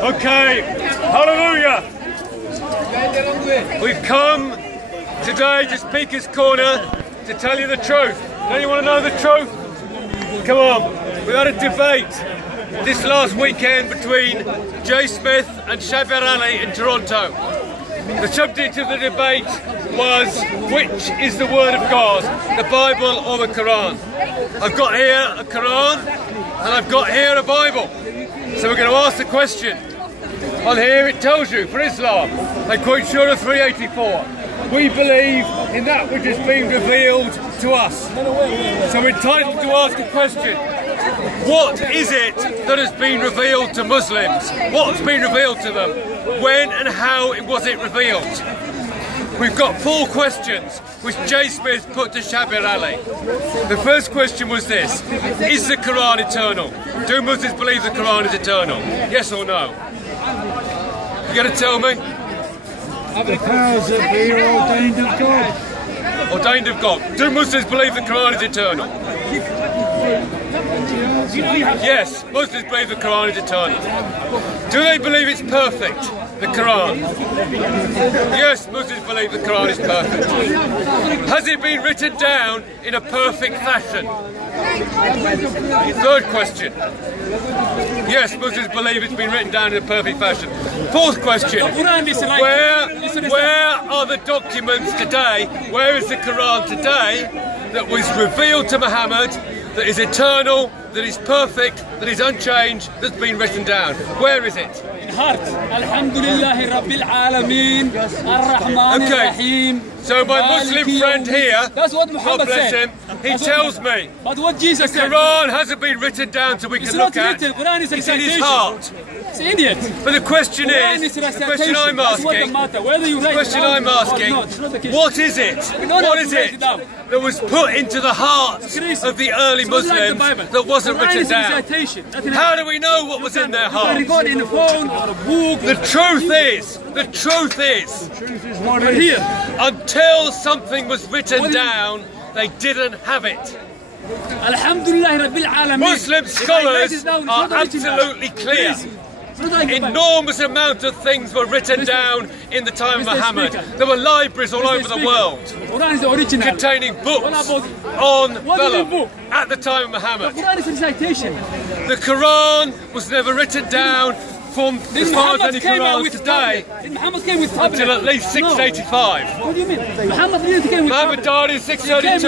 Okay, hallelujah. We've come today to Speaker's Corner to tell you the truth. Don't you want to know the truth? Come on. We had a debate this last weekend between Jay Smith and Shabir Ali in Toronto. The subject of the debate was, which is the Word of God, the Bible or the Quran? I've got here a Quran and I've got here a Bible. So we're going to ask the question. On here it tells you, for Islam, they quote Surah 384. We believe in that which has been revealed to us. So we're entitled to ask a question. What is it that has been revealed to Muslims? What's been revealed to them? When and how was it revealed? We've got 4 questions which Jay Smith put to Shabir Ali. The first question was this: is the Quran eternal? Do Muslims believe the Quran is eternal? Yes or no? You going to tell me? Because we are ordained of God. Ordained of God. Do Muslims believe the Quran is eternal? Yes, Muslims believe the Quran is eternal. Do they believe it's perfect, the Quran? Yes, Muslims believe the Quran is perfect. Has it been written down in a perfect fashion? Third question. Yes, Muslims believe it's been written down in a perfect fashion. Fourth question. Where are the documents today? Where is the Quran today that was revealed to Muhammad, that is eternal, that is perfect, that is unchanged, that's been written down? Where is it? Okay, so my Muslim friend here, God bless him, he tells me the Quran hasn't been written down so we can look at it. It's in his heart. It's idiot. But the question is, the question I'm asking, what is it? What is it that was put into the hearts of the early Muslims that wasn't written down? How do we know what was in their hearts? The truth is, until something was written down, they didn't have it. Muslim scholars are absolutely clear. Enormous amount of things were written down in the time of Muhammad. There were libraries all over the world containing books on vellum at the time of Muhammad. The Quran was never written down from as far as any Quran today until at least 685. What do you mean? Muhammad died in 632.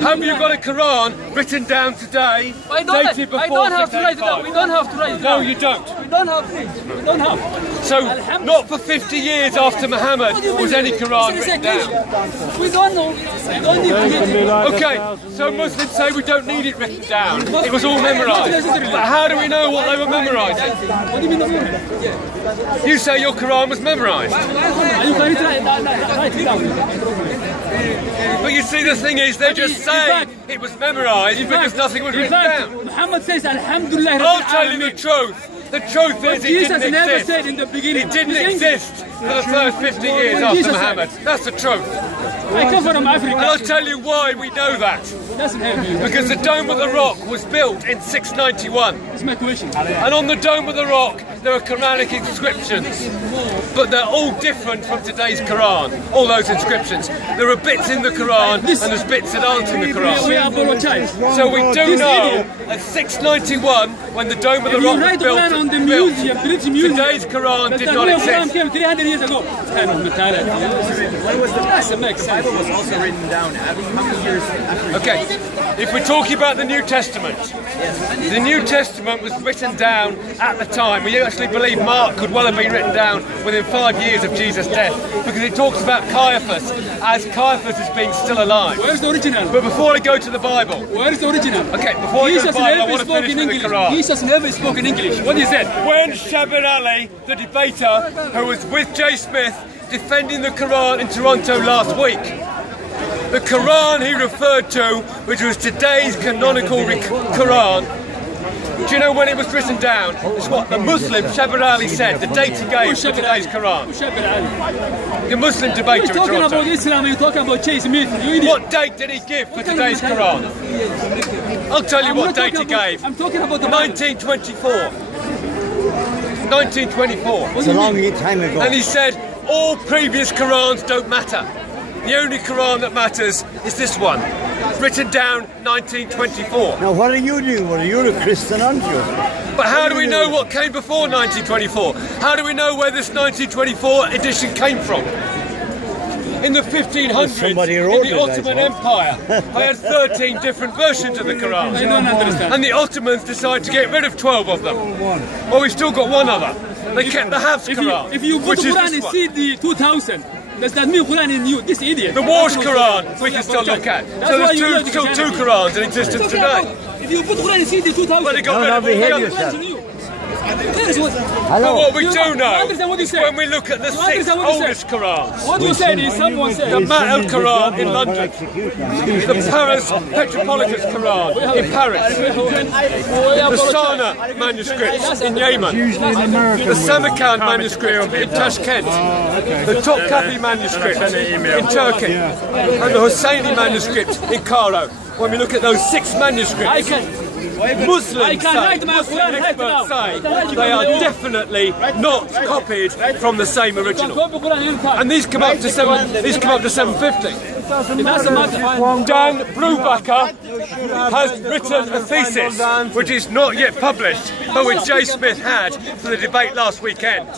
Have you got a Quran written down today, dated before 685? We don't have to write it down. No, you don't. We don't have it. We don't have. So, not for 50 years after Muhammad was any Quran written down. We don't know. We don't need to get it. Okay, so Muslims say we don't need it written down. It was all memorised. But how do we know what they were memorising? What do you mean? You say your Quran was memorised. You can write it down. But you see, the thing is, they just say it was memorised because nothing was written down. Muhammad says, Alhamdulillah. I'll tell you the truth. The truth is, it didn't exist. Never said in the beginning. It didn't exist for the first 50 years after Muhammad. That's the truth. I come from Africa. And I'll tell you why we know that. Because the Dome of the Rock was built in 691. That's my question. And on the Dome of the Rock, there are Quranic inscriptions. But they're all different from today's Quran, all those inscriptions. There are bits in the Quran and there's bits that aren't in the Quran. We apologize. So we do know at 691, when the Dome of the Rock was built, today's Quran did not exist. 300 years ago. The Bible was also written down how many years after? Okay, if we're talking about the New Testament, the New Testament was written down at the time. We actually believe Mark could well have been written down within 5 years of Jesus' death, because it talks about Caiaphas as Caiaphas as being still alive. Where's the original? But before I go to the Bible, where's the original? Okay, before I go to the Bible, I want to finish with the Quran. Jesus never spoke in English. What is that? When Shabir Ali, the debater who was with Jay Smith defending the Quran in Toronto last week, the Quran he referred to, which was today's canonical Quran, do you know when it was written down? It's what the Muslim Shabir Ali said, the date he gave for today's Quran. The Muslim debater in Toronto. You're talking about Islam, you're talking about Jay Smith. What date did he give for today's Quran? I'll tell you what date he gave. I'm talking about the 1924. 1924. It's a long time ago. And he said, all previous Qurans don't matter. The only Quran that matters is this one, written down 1924. Now what are you doing? Well, you're a Christian, aren't you? But how do we know what came before 1924? How do we know where this 1924 edition came from? In the 1500s, in the Ottoman Empire, they had 13 different versions of the Quran. I don't understand. And the Ottomans decided to get rid of 12 of them. Well, we've still got one other. They kept the Hafs Quran, If you put which is Quran in this one. CD 2000, does that mean Quran in you? This idiot. The Warsh Quran, we can still look at. So there's still two Qurans in existence today. If you put Quran in CD 2000, But they got rid of all the others. But what we do know is when we look at the 6 oldest Qurans, what you said is someone said. the Ma'al Quran in London, the Paris Petropolitan Quran in Paris, the Sana manuscripts in Yemen, the Samarkand manuscript in Tashkent, the Topkapi manuscript in Turkey, and the Hosseini manuscript in Cairo. When we look at those 6 manuscripts, Muslims say they are definitely not copied from the same original, and these come up to 750. Dan Brubaker has written a thesis which is not yet published, but which Jay Smith had for the debate last weekend.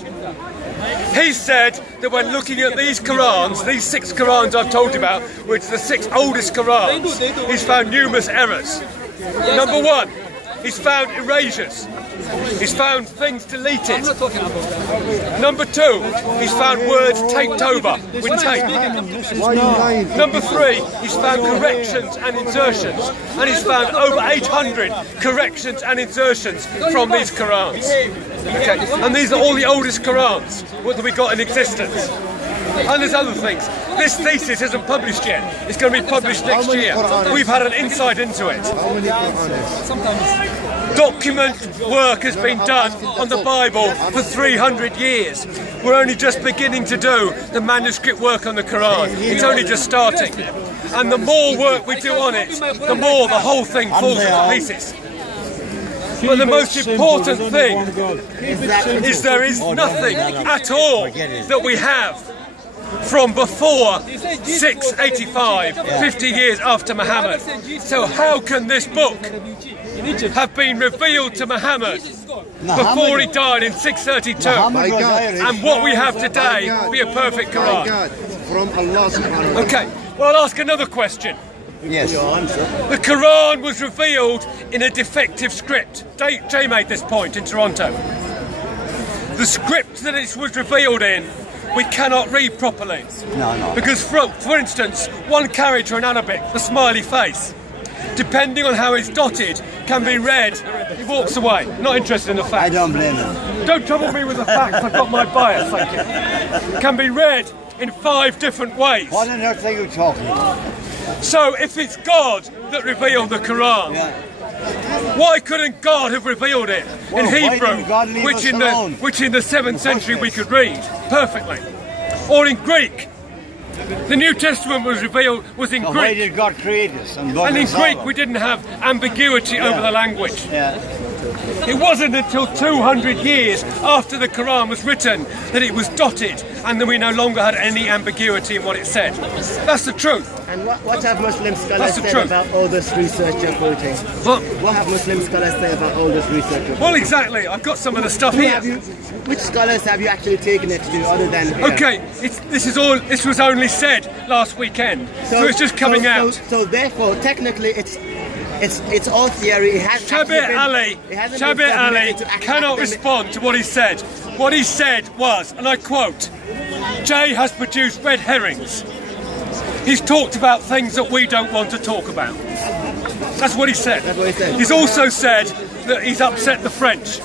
He said that when looking at these Qurans, these 6 Qurans I've told you about, which are the 6 oldest Qurans, he's found numerous errors. Number 1, he's found erasures. He's found things deleted. Number 2, he's found words taped over with tape. Number 3, he's found corrections and insertions. And he's found over 800 corrections and insertions from these Qurans. Okay. And these are all the oldest Qurans that we got in existence. And there's other things. This thesis isn't published yet. It's going to be published next year. We've had an insight into it. Document work has been done on the Bible for 300 years. We're only just beginning to do the manuscript work on the Quran. It's only just starting. And the more work we do on it, the more the whole thing falls into pieces. But the most important thing is there is nothing at all that we have from before 685, 50 years after Muhammad. So how can this book have been revealed to Muhammad before he died in 632? And what we have today be a perfect Quran? Okay, well I'll ask another question. Yes. The Quran was revealed in a defective script. Jay made this point in Toronto. The script that it was revealed in, we cannot read properly. No. Because, for instance, one character in Arabic, the smiley face, depending on how it's dotted, can be read. He walks away, not interested in the facts. I don't blame him. Don't trouble me with the facts, I've got my bias, thank you. Can be read in 5 different ways. What on earth are you talking about? So if it's God that revealed the Quran, why couldn't God have revealed it in Hebrew, which in the 7th century we could read perfectly, or in Greek? The New Testament was revealed in Greek. Why did God create us? And in Greek we didn't have ambiguity over the language. It wasn't until 200 years after the Quran was written that it was dotted, and then we no longer had any ambiguity in what it said. That's the truth. And what have Muslim scholars said about all this research you're quoting? What have Muslim scholars said about all this research you're quoting? Well, exactly. I've got some of the stuff here. Which scholars have you actually taken it to, other than here? Okay, this was only said last weekend, so it's just coming out. So therefore, technically, it's all theory. It has Shabir Ali cannot respond to what he said. What he said was, and I quote, "Jay has produced red herrings. He's talked about things that we don't want to talk about." That's what he said. That's what he said. He's also said that he's upset the French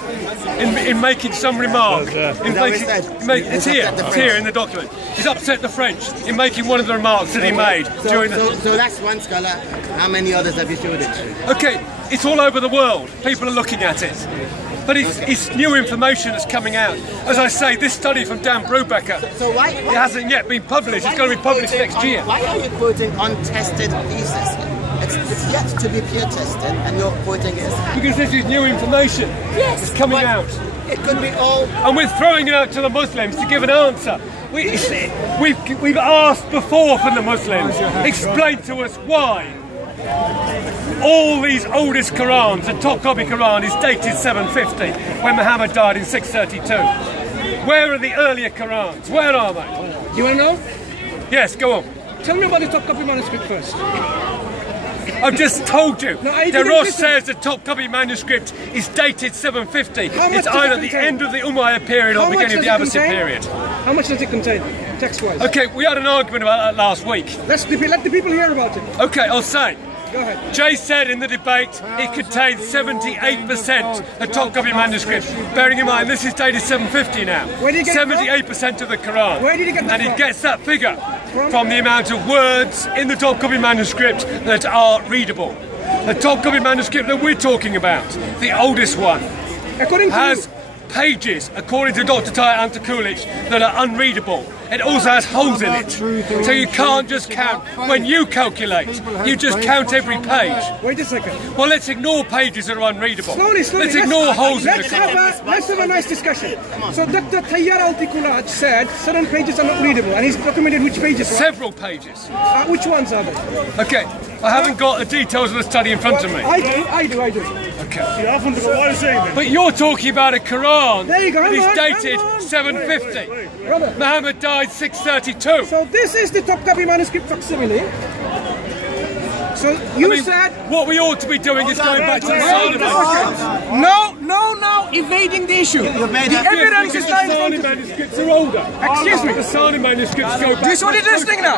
in making some remark. It's here in the document. He's upset the French in making one of the remarks that he made during the... So that's one scholar. How many others have you showed it to? Okay, it's all over the world. People are looking at it. But it's new information that's coming out. As I say, this study from Dan Brubaker, it hasn't yet been published. It's going to be published next year. Why are you quoting untested thesis? It's yet to be peer tested, and you're quoting it. Because this is new information. Yes. It's coming out. It could be all. And we're throwing it out to the Muslims to give an answer. We've asked before from the Muslims, explain to us why all these oldest Qurans, the top copy Quran is dated 750 when Muhammad died in 632. Where are the earlier Qurans? Where are they? You want to know? Yes, go on. Tell me about the top copy manuscript first. I've just told you. No, I didn't Derosh listen. says the top copy manuscript is dated 750. How much It's does it either the contain? end of the Umayyad period or How much beginning of the does it Abbasid contain? period. How much does it contain, text-wise? Okay, we had an argument about that last week. Let the people hear about it. Okay, I'll say. Go ahead. Jay said in the debate it contains 78% the top copy manuscript. Bearing in mind this is dated 750 now. Where did he get it from? 78% of the Quran. Where did he get that And he from? gets that figure From? from the amount of words in the top copy manuscript that are readable. The top copy manuscript that we're talking about, the oldest one, According to has pages, according to Dr. Tayyar Antakulic, that are unreadable. It also has holes in it. So you can't just count. When you calculate, you just count every page. Wait a second. Well, let's ignore pages that are unreadable. Slowly. Let's ignore holes in the Let's Quran. have a nice discussion. So Dr. Tayyar Al-Tikulaj said certain pages are not readable, and he's documented which pages. Right? Several pages. Which ones are they? Okay, I haven't got the details of the study in front of me. I do. Okay. But you're talking about a Quran There you go, that hang is on, dated hang on. 750. Brother. Muhammad died 632. So this is the top copy manuscript facsimile. So you said what we ought to be doing is going back to the Sani manuscripts. no, evading the issue. The evidence is lying in front The of you. manuscripts are older. Excuse me. The Sani manuscripts go back. This is what it is thing now.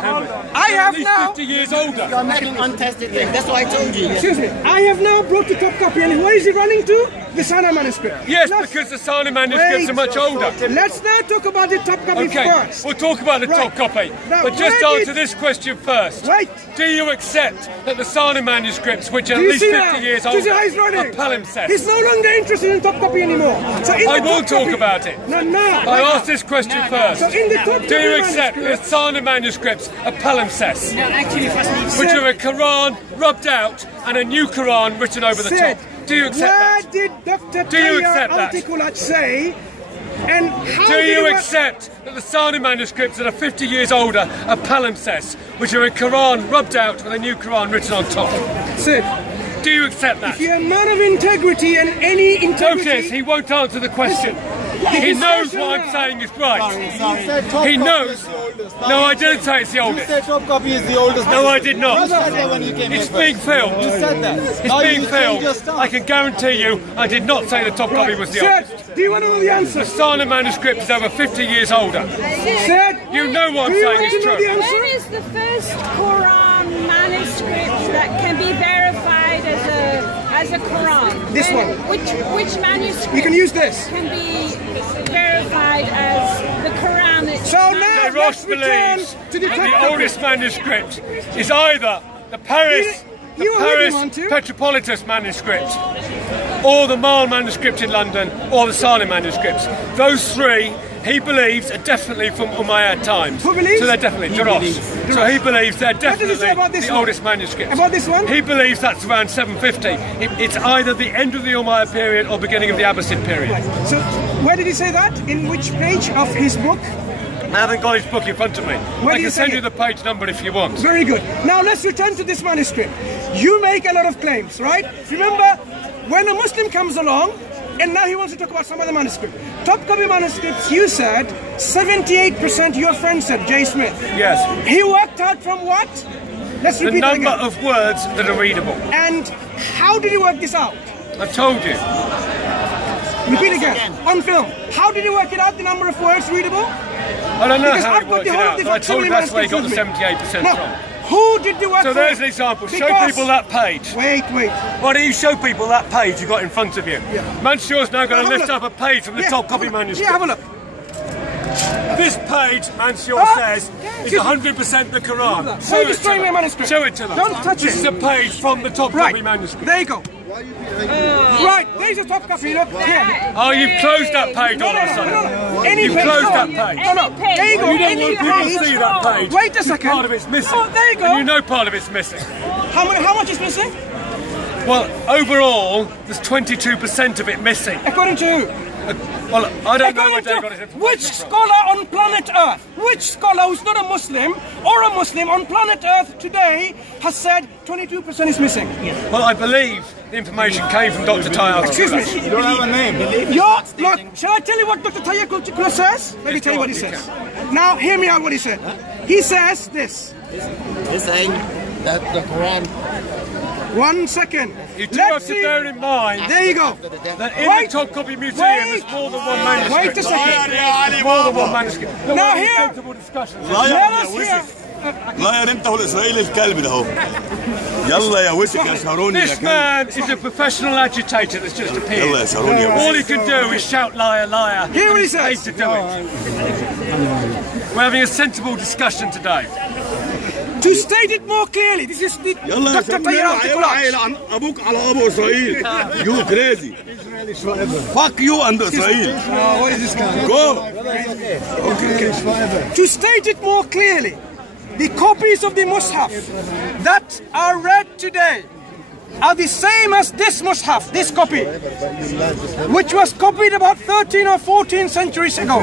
I have At least now. 50 years older. You're making untested things. That's what I told you. Excuse me. I have now brought the top copy, and where is it running to? The Sana manuscript. Yes, Let's- because the Sani manuscripts Wait. are much older. Let's now talk about the top copy Okay, first. we'll talk about the top Right. copy. Now, But just where answer did- this question first. Wait. Do you accept that the Sani manuscripts, which are Do at you least see 50 now? years Do you see how older, he's running? are palimpsest? He's no longer interested in top copy anymore. So in I the will top talk copy- about it. No, no. I asked this question first. So in the top Do you copy accept that manuscript- Sani manuscripts are palimpsests, which are a Quran rubbed out and a new Quran written over the Sid, top? Do you accept where that? did Dr. Do you Tayyar accept that? Al-Tikulaj say? And how Do did you he accept that the Sani manuscripts that are 50 years older are palimpsests, which are a Quran rubbed out with a new Quran written on top? Sid, Do you accept that? if you're a man of integrity and any integrity... Notice he won't answer the question. He knows what I'm saying is right. He knows. No, I didn't say it's the oldest. You said top copy is the oldest. No, I did not. You said that when you came It's in being first. filmed. You said that. It's Now being you change your filmed. stance. I can guarantee you I did not say the top copy was the oldest. Sid, do you want to know the answer? The Sani manuscript is over 50 years older. Sid, You know what I'm do you saying want is to know true. the answer? Where is the first Quran manuscript that can be verified as a Quran? This one. Which manuscript? You can use this. Can be verified as the Quran. So now let's Ross return believes to the that top the copy. oldest manuscript is either the Paris You already want to. Petropolitan manuscript, or the Marl manuscript in London, or the Sani manuscripts. Those three, he believes, are definitely from Umayyad times. Who believes? So they're definitely Derosh. So he believes they're What does it definitely say about this the one? oldest manuscripts. About this one? He believes that's around 750. It's either the end of the Umayyad period or beginning of the Abbasid period. So where did he say that? In which page of his book? I haven't got his book in front of me. Where I do you can send say you it? the page number if you want. Very good. Now let's return to this manuscript. You make a lot of claims, right? Remember, when a Muslim comes along, and now he wants to talk about some other manuscript. Top copy manuscripts, you said 78%, your friend said, Jay Smith. Yes. He worked out from what? Let's The repeat that number again. of words that are readable. And how did he work this out? I told you. Repeat again. On film. How did he work it out, the number of words readable? I don't know Because how I've he got worked the it whole of out, the but I told you facsimile that's where he got the manuscripts 78% Now, from. who did the work So for? there's an example. Show Because- people that page. Wait. Why don't you show people that page you got in front of you? Yeah. Mansur's now going Have to a lift look. up a page from the Yeah, top have copy a look. manuscript. Yeah, have a look. This page, Mansur Ah, says, is excuse me. 100% the Quran. Why are Show you it to destroying my them. manuscript? Show it to them. Don't touch This it. is a page from the top Right. copy manuscript. There you go. Right, there's a top copy. Look here. Oh, you've closed that page all of a sudden. No. Any You've page. closed no. that page. No. There you go. You don't Any want people to page. see that page. Wait a second. Part of it's missing. Oh, there you go. And you know part of it's missing. How much is missing? Well, overall, there's 22% of it missing. According to who? Well, I don't know where According they got to his information which from. scholar on planet Earth, which scholar who's not a Muslim or a Muslim on planet Earth today has said 22% is missing? Well, I believe the information came from Dr. Tyler. Excuse me. You don't have a name. Look, shall I tell you what Dr. Tayyip Kulchikula says? Let me tell you what he says. Now, hear me out what he said. He says this. He's saying that the Quran. 1 second. You do have to bear in mind There you go. that in the Topkapi Museum there's more than one manuscript. Wait a second. More than one manuscript. Now here, let us hear. لا يا انت والاسرائيلي الكلب ده اهو يلا يا وسك يا شاروني. This man is a professional agitator that's just appeared. يلا يا شاروني يا All he can do is shout liar, liar. Hear what he He's paid says. to do it. We're having a sensible discussion today. To state it more clearly, this is the يلا يا Dr. شاروني Tayyip عيل Kulchikula. عن ابوك على ابو اسرائيل. You crazy. Fuck you and Israel. What is this guy? Go. To state it more clearly, the copies of the Mus'haf that are read today are the same as this Mus'haf, this copy, which was copied about 13 or 14 centuries ago.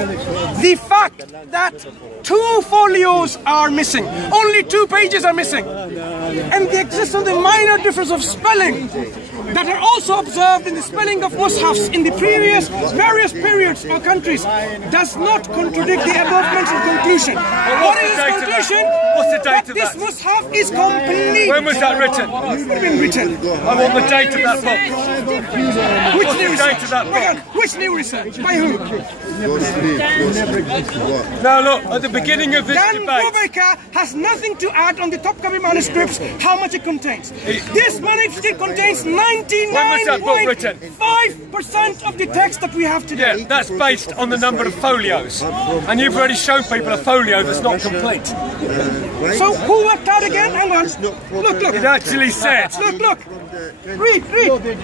The fact that 2 folios are missing, only 2 pages are missing, and the existence of the minor difference of spelling that are also observed in the spelling of Mus'hafs in the previous various periods or countries does not contradict the above mentioned conclusion. What is this conclusion? What's the date of This that? Mus'haf is complete. When was that written? It's been written. I want the date of that book. Which What's new the date research? of that book? Hang on. Which new research? By who? Now look, at the beginning of this Dan debate, Bobeka has nothing to add on the Topkapi manuscripts, how much it contains. This manuscript contains When was that book written? 99.5% of the text that we have today. yeah, that's based on the number of folios. And you've already shown people a folio that's not complete. So who worked out again? Hang on. Look, look. It actually said, Look. Read.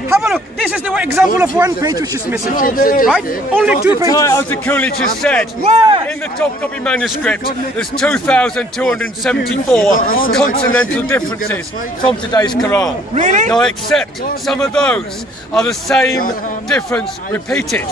Have a look. This is the example of 1 page which is missing. Right? Only 2 pages. Dr. Coolidge has said, Where? in the Topkapi manuscript, there's 2,274 continental differences from today's Quran. Really? Now, except some of those are the same difference repeated.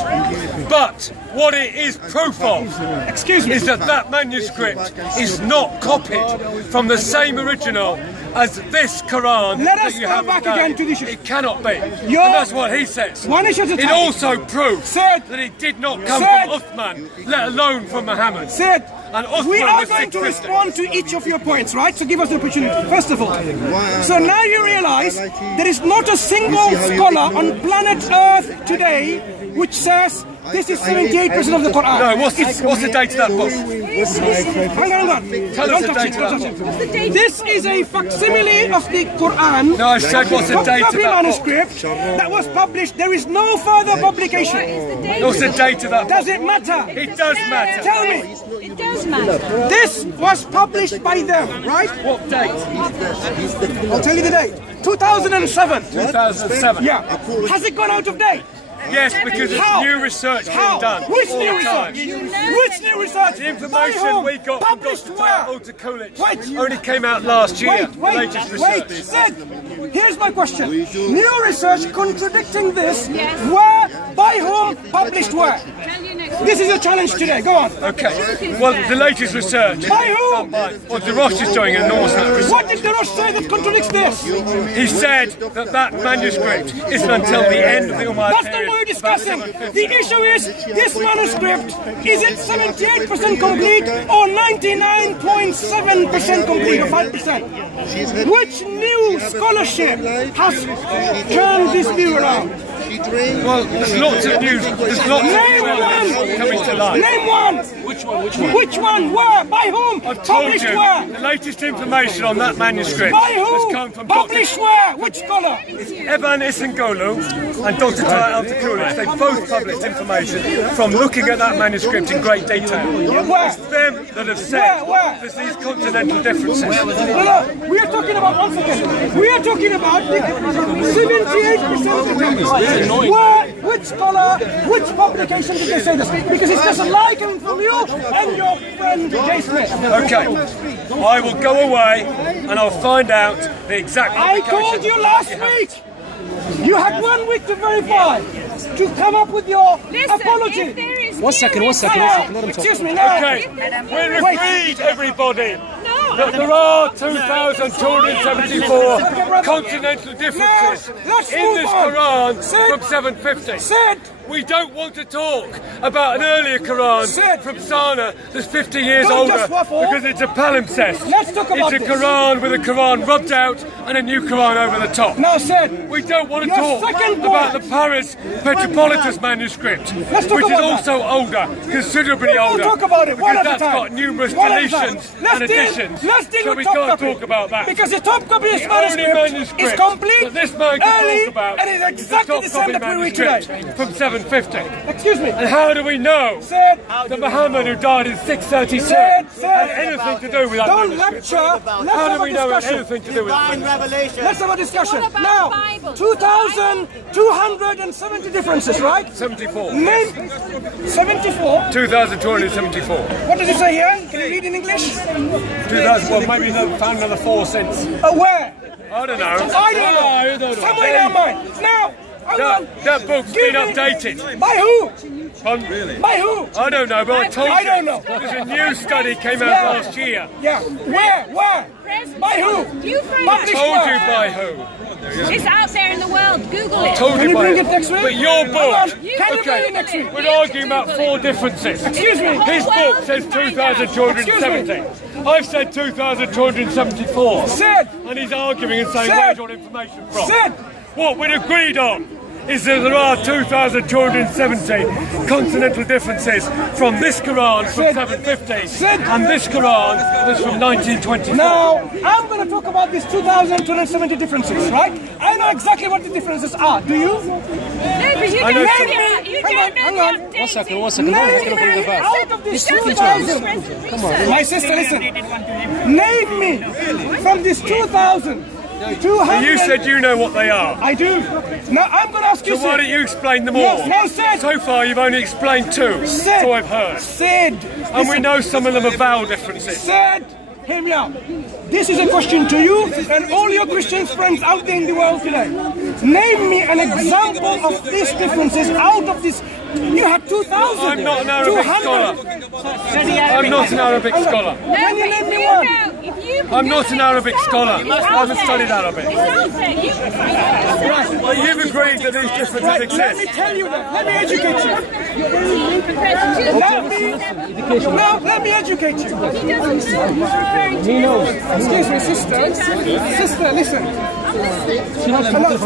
But what it is proof of Excuse me. is that that manuscript is not copied from the same original as this Quran. Let us that you go have back today. again to the issue. It cannot be. Your- And that's what he says. One issue at a It time. also proves Said- that it did not come said- from Uthman, let alone from Muhammad. Said, And Uthman we are was going to 650. respond to each of your points, right? So give us the opportunity, first of all. So now you realize there is not a single scholar on planet Earth today which says this is 78% of the Quran. No, what's the date of that book? Hang on. Tell us the date of that Don't book. touch it. This is a facsimile of the Quran. No, I said what's the date of Topkapi that book? manuscript that was published. There is no further publication. What's the date of that book? Does it matter? It does matter. Tell me. It does matter. This was published by them, right? What date? I'll tell you the date. 2007. 2007. Yeah. Has it gone out of date? Yes, because How? it's new research being How? done. Which all new the research? time. Which new research? The By information whom? we got from Published Dr. where? Dr. Coolidge Wait. only came out last year. the latest research. Sid, here's my question. New research contradicting this. Yes. Where, by whom, published where? Tell you next This is a challenge today. Go on. Okay. Well, the latest research By whom? done by what DeRoche is doing in North research. What did DeRoche say that contradicts this? He said that manuscript isn't until the end of the Umayyad That's not period. what we're discussing. The issue is this manuscript, is it 78% complete or 99.7% complete or 5%? Which new scholarship has turned this view around? Well, there's lots of news. There's lots of Name news one! coming to light. Name one! Which one? Where? By whom? I've told Published you where? the latest information on that manuscript By has whom? come from Published where? Which scholar? Evan Isengolu and Dr. Tyler Coolidge. They both published information from looking at that manuscript in great detail. Where? It's them that have said Where? there's these continental differences. No, we are talking about, one second, we are talking about the 78% of the text. Where, which scholar, which publication did they say this? Because it's just a lie coming from you and your friend Jay Smith. Okay, I will go away and I'll find out the exact I publication. told you last week. You had 1 week to verify. to come up with your apology. If there is One second. Excuse me, now. Okay, we'll agreed, everybody, No. that there are 2,274 continental differences Let's in move this on. Quran Sid. from 750. Sid. We don't want to talk about an earlier Quran Sid. from Sana that's 50 years Don't older just waffle. because it's a palimpsest. Let's talk about It's a this. Quran with a Quran rubbed out and a new Quran over the top. Now, Sid. We don't want to Your talk second about the point. Paris Petropolitan manuscript, Let's talk which is about also older, considerably We'll older. talk about it one because at a that's time. got numerous One at a deletions time. and additions. Let's deal so with we top can't copy. talk about that. Because the top copy is The only manuscript is complete, that this man can early, talk about and is exactly is the same that we read today. from 750. Excuse me. And how do we know Sid. that Muhammad, who died in 632, Sid. had anything to do with that Don't manuscript? lecture. Let's How have do a we know it had discussion. anything to do with that? Revelation. Let's have a discussion. What about Now, the Bible? 2,270 differences, right? 74. Name 74. 2,274. What does it say here? Can you read in English? 2,000, well, maybe they've found another 4 since. Where? I don't know. I don't know. Somewhere in our mind. Now, hold on. That book's Give been me- updated. By who? Really? By who? I don't know, but I told you. I don't know. There's a new study came out Yeah. last year. Yeah. Where? By who? You find Published Told where? you by who? It's out there in the world. Google it. Told Can you you by bring who. it next week? But your Hold book. on. Can you bring Okay, it next week? we're arguing about 4 differences. Excuse me. His book says 2,270. I've said 2,274. Sid. And he's arguing and saying, Sid. where's your information from? Sid. What we're agreed on is that there are 2,270 continental differences from this Quran from Sid. 750 Sid. and this Quran that's from 1924. Now, I'm going to talk about these 2,270 differences, right? I know exactly what the differences are. Do you? No, but you I know don't some- know the Hang on, hang on. One second. Name I'm just gonna bring the verse. out of these 2,000. My sister, listen. Name me from these 2,200. You said you know what they are. I do. Now, I'm going to ask you, So why don't you explain them all? No, Sid. So far you've only explained 2. Sid. So I've heard. Sid. And we know some of them are vowel differences. Sid. Hear me out. This is a question to you and all your Christian friends out there in the world today. Name me an example of these differences out of this. You had 2,000. I'm not an Arabic 200. scholar. I'm not an Arabic scholar. Can you name me one? I'm not an Arabic scholar. I haven't studied Arabic. It's out there. You can find it yourself. But you've agreed that these differences Right, let me exist. tell you that. Let me educate you. Let me educate you. He doesn't know. He's referring to Excuse me, sister. Sister, listen.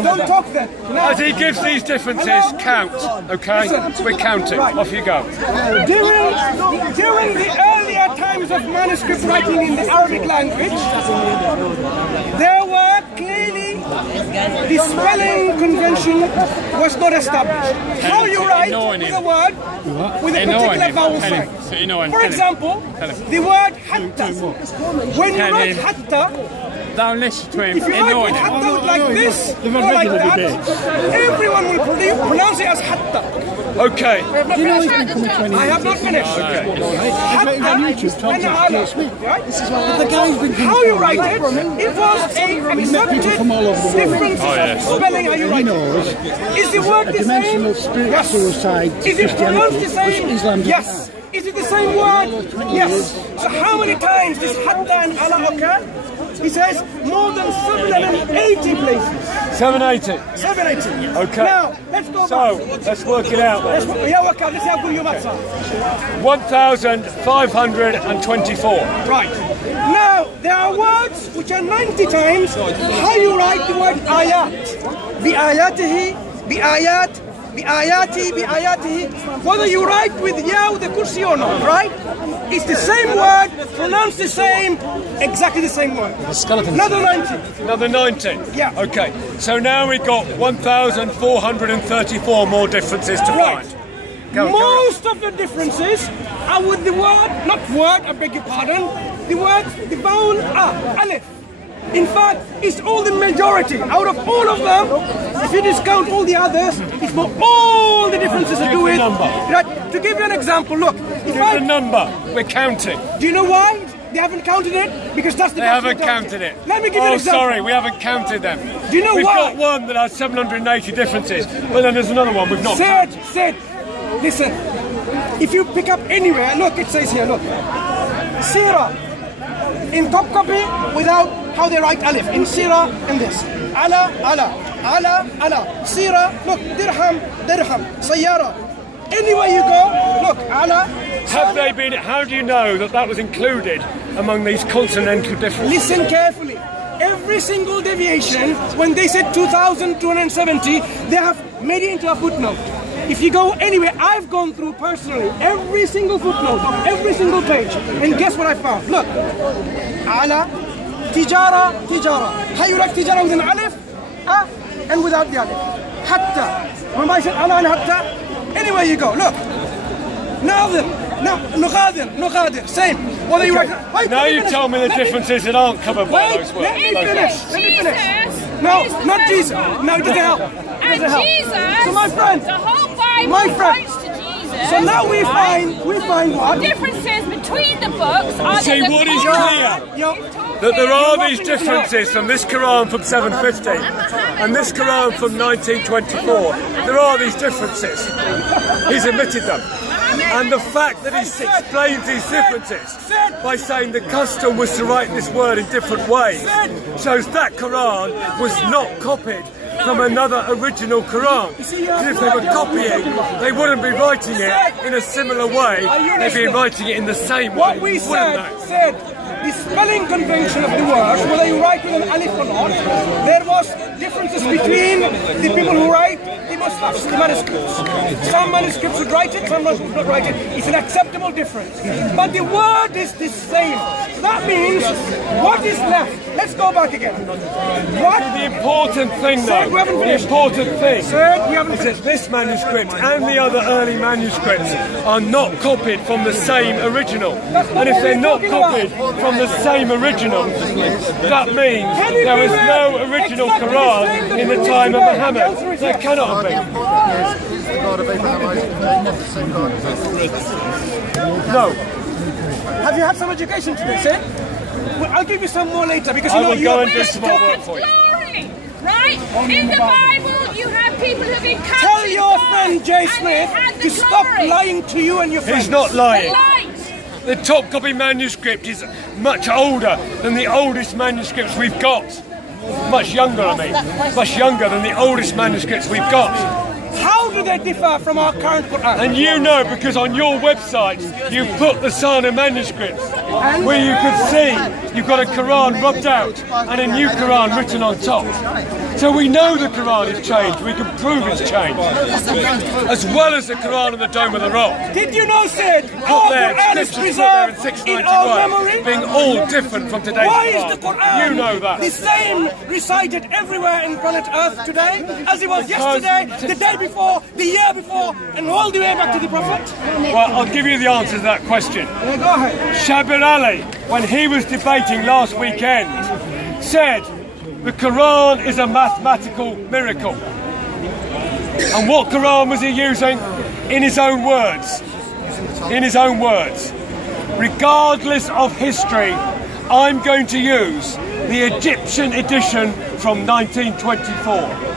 Don't talk then. Now, As he gives these differences, count, okay? We're counting. Off you go. during the earlier times of manuscript writing in the Arabic language, there were clearly the spelling convention was not established. How you write with a word with a particular vowel sign. For example, the word hatta. When you write hatta, if you write with hatta like this or like that, everyone will pronounce it as hatta. Okay. I have not finished. Hatta and ala, right? How you write it, it was an accepted difference of spelling how you write it. Is the word the same? Yes. Is it pronounced the same? Yes. Is it the same word? Yes. So how many times does hatta and ala occur? He says more than 780 places. 780. 780. Okay. Now, let's go So, back. let's work it out then. Yeah, work out. Let's see how good your maths are. 1,524. Right. Now, there are words which are 90 times how you write the word ayat. Bi-ayatihi, bi-ayat, bi-ayati, bi-ayatihi. Whether you write with ya with the kursi or not, right? It's the same word, pronounced the same, exactly the same word. Another 90. Another 90. Yeah. Okay. So now we've got 1,434 more differences to Right. find. Go, Most of the differences are with the word, not word, I beg your pardon, the word, the vowel alif. In fact, it's all the majority. Out of all of them, if you discount all the others, it's for all the differences to do with. Number. Right, to give you an example, look. If Give the number. We're counting. do you know why? they haven't counted it because that's the. They haven't counted it. Let me give you an example. Sorry, we haven't counted them. Do you know We've why? got one that has 780 differences, but then there's another one we've not counted. Said, listen, if you pick up anywhere, look, it says here, look, Sirah, in top copy, without how they write alif, in Sirah, in this, ala, Sirah, look, dirham, Sayyara, anywhere you go, look, ala. Have they been, how do you know that that was included among these continental differences? Listen carefully. Every single deviation, when they said 2,270, they have made it into a footnote. If you go anywhere, I've gone through personally every single footnote of every single page, and guess what I found? Look, ala, tijara. How you write tijara with an alif, and without the alif. Hatta. Remember I said ala and hatta? Anywhere you go, look. Nadir, nuqadir, same. Whether you write. Now you tell me the differences that aren't covered by those words. Let me finish. No, not Jesus. No, it doesn't help. And Jesus, so my friend, the whole Bible points to Jesus. So now we find what? The differences between the books are See, that what is clear? That there are these differences from this Quran from 750 and this Quran from 1924. There are these differences. He's admitted them. And the fact that he explains these differences by saying the custom was to write this word in different ways shows that Quran was not copied from another original Quran. Because if they were copying, they wouldn't be writing it in a similar way. They'd be writing it in the same way. What we said, the spelling convention of the word, whether you write with an alif or not, there was differences between the people who write the Muslims, the manuscripts. Some manuscripts would write it, some manuscripts would not write it. It's an acceptable difference. But the word is the same. So that means, what is left? Let's go back again. What? The important thing though, the important thing is that this manuscript and the other early manuscripts are not copied from the same original. And if they're not copied from the same original, that means there was no original Quran in the time of Muhammad. There cannot be. No. Have you had some education today, sir? Well, I'll give you some more later because you know will go and do some more work for you. Glory, right? In the Bible, you have people who've been captured. Tell your friend Jay Smith to stop lying to you and your friends. He's not lying. The top copy manuscript is much older than the oldest manuscripts we've got. Much younger, I mean. Much younger than the oldest manuscripts we've got. How do they differ from our current Quran? And you know because on your website you put the Sana manuscripts where you could see you've got a Quran rubbed out and a new Quran written on top. So we know the Quran is changed, we can prove it's changed. As well as the Quran and the Dome of the Rock. Did you know, Sid, our Quran is preserved in our memory? Being all different from today's Why Quran. is the Quran You know that. the same recited everywhere in planet Earth today as it was yesterday, the day before, the year before, and all the way back to the Prophet? Well, I'll give you the answer to that question. Yeah, go ahead. Shabir Ali, when he was debating last weekend, said the Quran is a mathematical miracle. And what Quran was he using? In his own words. In his own words. Regardless of history, I'm going to use the Egyptian edition from 1924.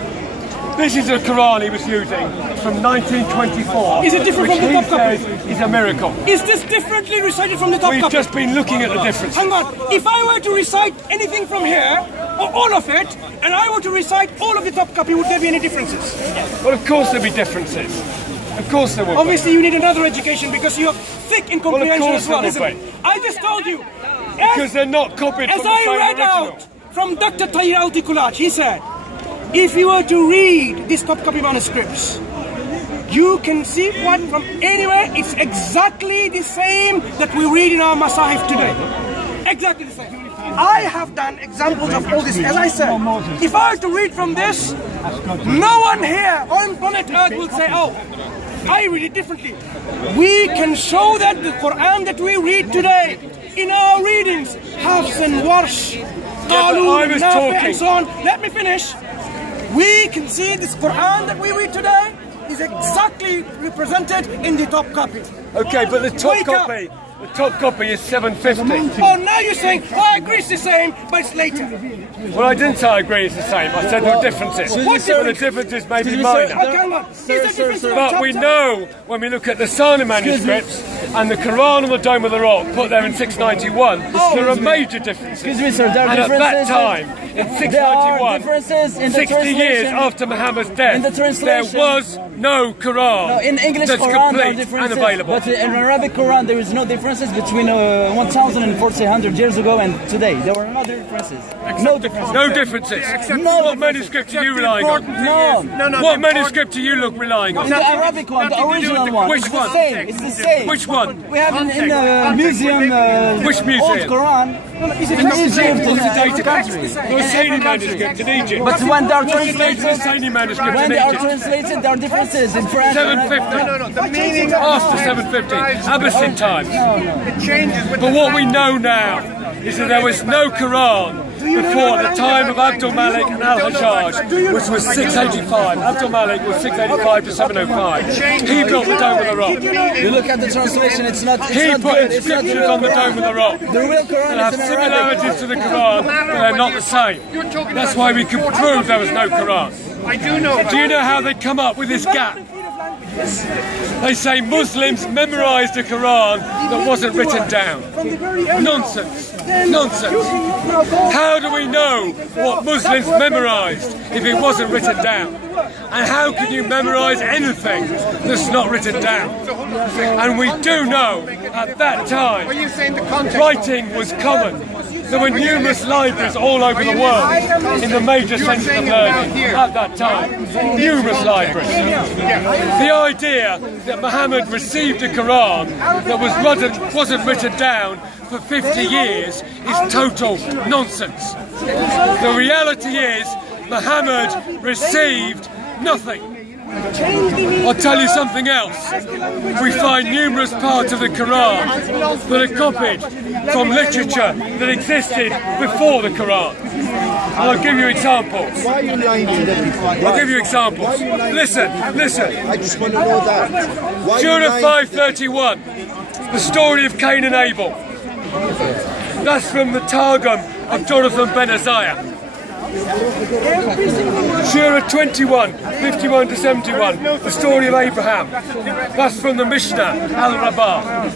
This is a Quran he was using from 1924. Is it different from the top copy? Is a miracle. Is this differently recited from the top copy? We've just been looking at the difference. Hang on. If I were to recite anything from here, or all of it, and I were to recite all of the top copy, would there be any differences? Well, of course there'll be differences. Of course there will be. Obviously you need another education because you're thick in comprehension as well, isn't it? I just told you. Because they're not copied from the same original. As I read out from Dr. Tahir Al-Tikulaj, he said, if you were to read these top copy manuscripts, you can see one from anywhere. It's exactly the same that we read in our Masahif today. Exactly the same. I have done examples of all this. As I said, if I were to read from this, no one here on planet Earth will say, oh, I read it differently. We can show that the Quran that we read today in our readings, Hafs and Warsh, Qalun, Nafi and so on. Let me finish. We can see this Quran that we read today is exactly represented in the top copy. Okay, but the top copy The top copy is 750. Oh, now you're saying, oh, I agree it's the same, but it's later. Well, I didn't say I agree it's the same. I said there are differences. What The differences may be minor. Okay, hang on. Is there difference in the But top we top? know when we look at the Sana manuscripts and the Quran on the Dome of the Rock put there in 691, there are major differences. Excuse me, sir, there are And at that differences. time, in There are 691, differences in the 60 years translation. after Muhammad's death, In the there translation. was no Quran No, in English that's Quran there are complete and differences, available. but in Arabic Quran there is no differences between 1,000 and 1,400 years ago and today. There were no differences. No differences. No differences. No What manuscript are you relying on? No. What manuscript are you relying on? The Arabic one, the original one. Which it's one? The same. It's the same. Which one? We have in the museum. Which museum? Old Quran. In Egypt, in every country. The Husseini manuscript in Egypt. But when they are What's the date of the translated, Husseini manuscript when in they are Egypt? translated, there are differences in French. 750. The meaning After 750. Abbasid times. it changes with But what we know now is that there was no Quran before the time of Abdul Malik and Al-Hajjaj, which was 685. Abdul Malik was 685 to 705. He built the Dome of the Rock. You look at the translation, it's not He good. put It's not inscriptions real on the Quran. Dome of the Rock. The real Quran They have is in Arabic. similarities to the Quran, but they're not the same. That's why we can prove there was no Quran. I do know. Do you know how they come up with this gap? They say Muslims memorized a Quran that wasn't written down. Nonsense. Nonsense. How do we know what Muslims memorized if it wasn't written down? And how can you memorize anything that's not written down? And we do know at that time writing was common. There were numerous libraries all over the world in the major centres of learning at that time. Numerous libraries. The idea that Muhammad received a Quran that wasn't written down for 50 years is total nonsense. The reality is Muhammad received nothing. I'll tell you something else. We find numerous parts of the Quran that are copied from literature that existed before the Quran. And I'll give you examples. Why are you lying to them? I'll give you examples. Listen. I just want to know that. Why are you Surah lying? 531, the story of Cain and Abel. That's from the Targum of Jonathan ben Uzziah. Surah 21, 51 to 71, the story of Abraham. That's from the Mishnah, Al-Rabbah.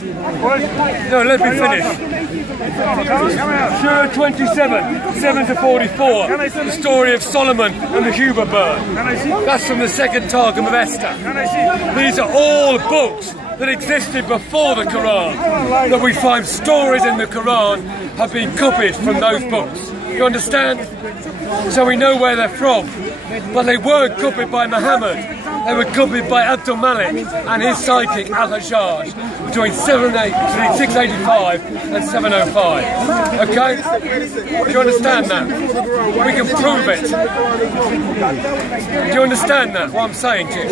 No, let me finish. Surah 27, 7 to 44, the story of Solomon and the Huber bird. That's from the second Targum of Esther. These are all books that existed before the Quran, that we find stories in the Quran have been copied from those books. You understand? So we know where they're from. But they weren't copied by Muhammad. They were copied by Abdul Malik and his sidekick Al-Hajjaj between 685 and 705. Okay? Do you understand that? We can prove it. Do you understand that, what I'm saying to you?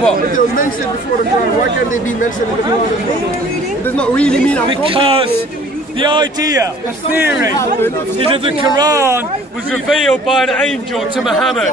What? If they were mentioned before the Quran, why can't they be mentioned in the Quran as well? It does not really mean I'm Because the idea, the theory, is that the Quran was revealed by an angel to Muhammad.